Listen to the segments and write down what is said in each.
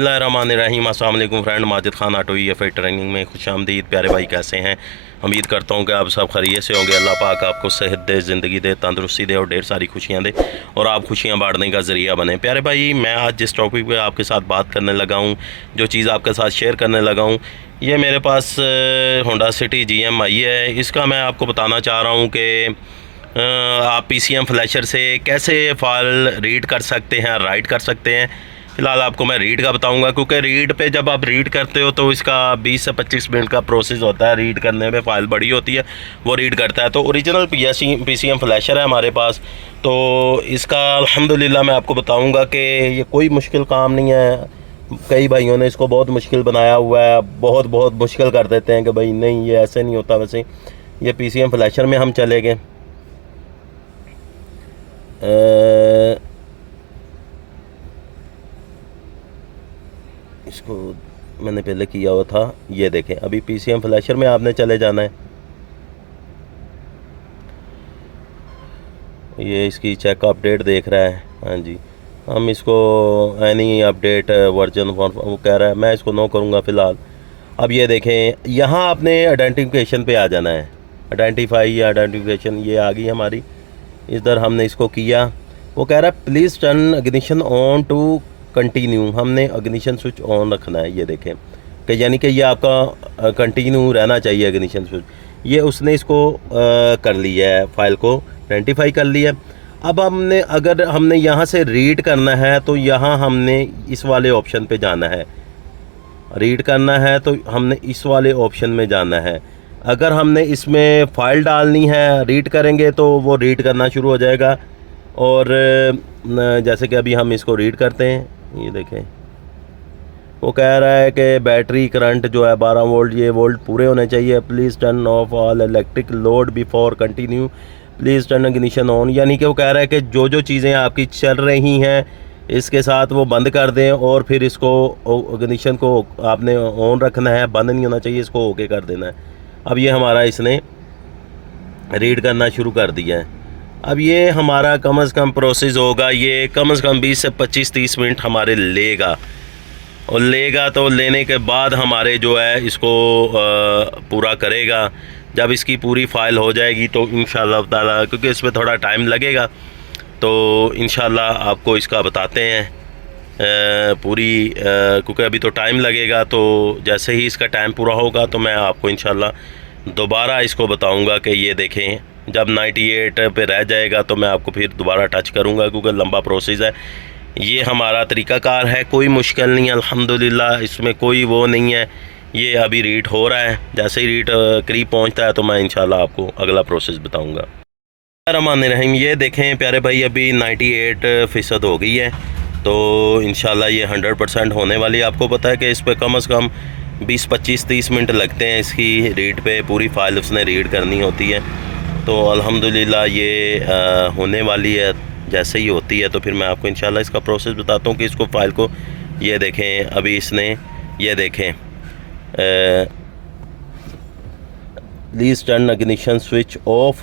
बिस्मिल्लाहिर्रहमानिर्रहीम। अस्सलाम वालेकुम friend, Majid Khan auto EFI training में खुशामदीद। प्यारे भाई कैसे हैं? उम्मीद करता हूं कि आप सब खैरियत से होंगे। अल्लाह पाक आपको सेहत दे, ज़िंदगी दे, तंदुरुस्ती दे और ढेर सारी खुशियां दे और आप खुशियां बांटने का ज़रिया बने। प्यारे भाई, मैं आज जिस टॉपिक पे आपके साथ बात करने लगा हूँ, जो चीज़ आपके साथ शेयर करने लगा हूँ, ये मेरे पास होंडा सिटी GM आई है। इसका मैं आपको बताना चाह रहा हूँ कि आप PCM फ्लैशर से कैसे फाइल रीड कर सकते हैं, राइट कर सकते हैं। फ़िलहाल आपको मैं रीड का बताऊंगा, क्योंकि रीड पे जब आप रीड करते हो तो इसका 20 से 25 मिनट का प्रोसेस होता है। रीड करने में फ़ाइल बड़ी होती है, वो रीड करता है। तो ओरिजिनल PCM फ्लैशर है हमारे पास, तो इसका अल्हम्दुलिल्लाह मैं आपको बताऊंगा कि ये कोई मुश्किल काम नहीं है। कई भाइयों ने इसको बहुत मुश्किल बनाया हुआ है, बहुत मुश्किल कर देते हैं कि भाई नहीं ये ऐसे नहीं होता। वैसे ये PCM फ्लैशर में हम चले गए। इसको मैंने पहले किया हुआ था, ये देखें। अभी PCM फ्लैशर में आपने चले जाना है। ये इसकी चेक अपडेट देख रहा है। हाँ जी, हम इसको एनी अपडेट वर्जन वो कह रहा है, मैं इसको नो करूँगा फ़िलहाल। अब ये देखें, यहाँ आपने आइडेंटिफिकेशन पे आ जाना है। आइडेंटिफाई या आइडेंटिफिकेशन ये आ गई हमारी। इधर हमने इसको किया, वो कह रहा है please turn ignition on to continue. हमने इग्निशन स्विच ऑन रखना है। ये देखें कि यानी कि ये आपका कंटिन्यू रहना चाहिए इग्निशन स्विच। ये उसने इसको कर लिया है, फाइल को आइडेंटिफाई कर लिया। अब हमने अगर हमने यहाँ से रीड करना है तो यहाँ हमने इस वाले ऑप्शन पे जाना है। रीड करना है तो हमने इस वाले ऑप्शन में जाना है। अगर हमने इसमें फ़ाइल डालनी है, रीड करेंगे तो वो रीड करना शुरू हो जाएगा। और जैसे कि अभी हम इसको रीड करते हैं, ये देखें वो कह रहा है कि बैटरी करंट जो है 12 वोल्ट, ये वोल्ट पूरे होने चाहिए। Please turn off all electric load before continue, please turn ignition on. यानी कि वो कह रहा है कि जो जो चीज़ें आपकी चल रही हैं इसके साथ वो बंद कर दें और फिर इसको इग्निशन को आपने ऑन रखना है, बंद नहीं होना चाहिए, इसको ओके कर देना है। अब ये हमारा इसने रीड करना शुरू कर दिया है। अब ये हमारा कम से कम प्रोसेस होगा, ये कम से कम 20 से 25-30 मिनट हमारे लेगा। और लेगा तो लेने के बाद हमारे जो है इसको पूरा करेगा। जब इसकी पूरी फ़ाइल हो जाएगी तो इंशाअल्लाह ताला, क्योंकि इसमें थोड़ा टाइम लगेगा, तो इंशाअल्लाह आपको इसका बताते हैं पूरी, क्योंकि अभी तो टाइम लगेगा। तो जैसे ही इसका टाइम पूरा होगा तो मैं आपको इंशाअल्लाह दोबारा इसको बताऊंगा कि ये देखें, जब 98 पे रह जाएगा तो मैं आपको फिर दोबारा टच करूंगा, क्योंकि लंबा प्रोसेस है। ये हमारा तरीक़ाकार है, कोई मुश्किल नहीं है अल्हम्दुलिल्लाह, इसमें कोई वो नहीं है। ये अभी रीड हो रहा है, जैसे ही रीड करीब पहुंचता है तो मैं इंशाल्लाह आपको अगला प्रोसेस बताऊंगा। रहमान, ये देखें प्यारे भाई, अभी 98% हो गई है। तो इंशाल्लाह ये 100% होने वाली है। आपको पता है कि इस पर कम से कम 20-25-30 मिनट लगते हैं इसकी रीड पे, पूरी फ़ाइल उसने रीड करनी होती है। तो अल्हम्दुलिल्लाह ये होने वाली है। जैसे ही होती है तो फिर मैं आपको इंशाल्लाह इसका प्रोसेस बताता हूँ कि इसको फ़ाइल को, ये देखें अभी इसने, ये देखें please turn ignition switch off.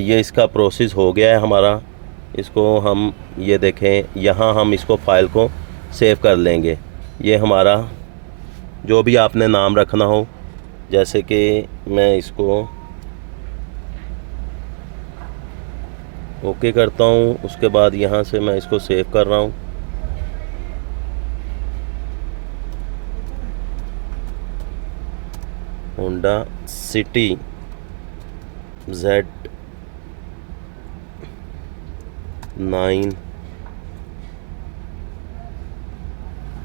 ये इसका प्रोसेस हो गया है हमारा। इसको हम, ये देखें यहाँ हम इसको फ़ाइल को सेव कर लेंगे। ये हमारा जो भी आपने नाम रखना हो, जैसे कि मैं इसको ओके करता हूँ, उसके बाद यहाँ से मैं इसको सेव कर रहा हूँ। Honda city Z9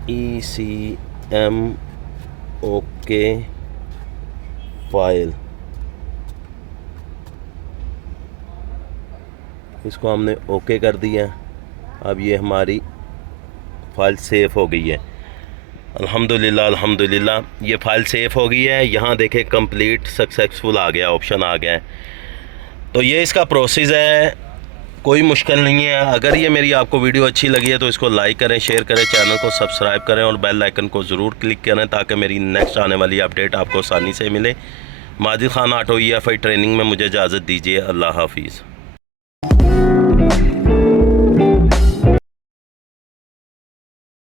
ECM okay file, इसको हमने ओके कर दिया। अब ये हमारी फ़ाइल सेव हो गई है अल्हम्दुलिल्लाह। अल्हम्दुलिल्लाह ये फ़ाइल सेव हो गई है। यहाँ देखें कंप्लीट सक्सेसफुल आ गया, ऑप्शन आ गया है। तो ये इसका प्रोसेस है, कोई मुश्किल नहीं है। अगर ये मेरी आपको वीडियो अच्छी लगी है तो इसको लाइक करें, शेयर करें, चैनल को सब्सक्राइब करें और बेल आइकन को ज़रूर क्लिक करें, ताकि मेरी नेक्स्ट आने वाली अपडेट आपको आसानी से मिले। Majid Khan auto EFI training में मुझे इजाज़त दीजिए। अल्लाह हाफिज़।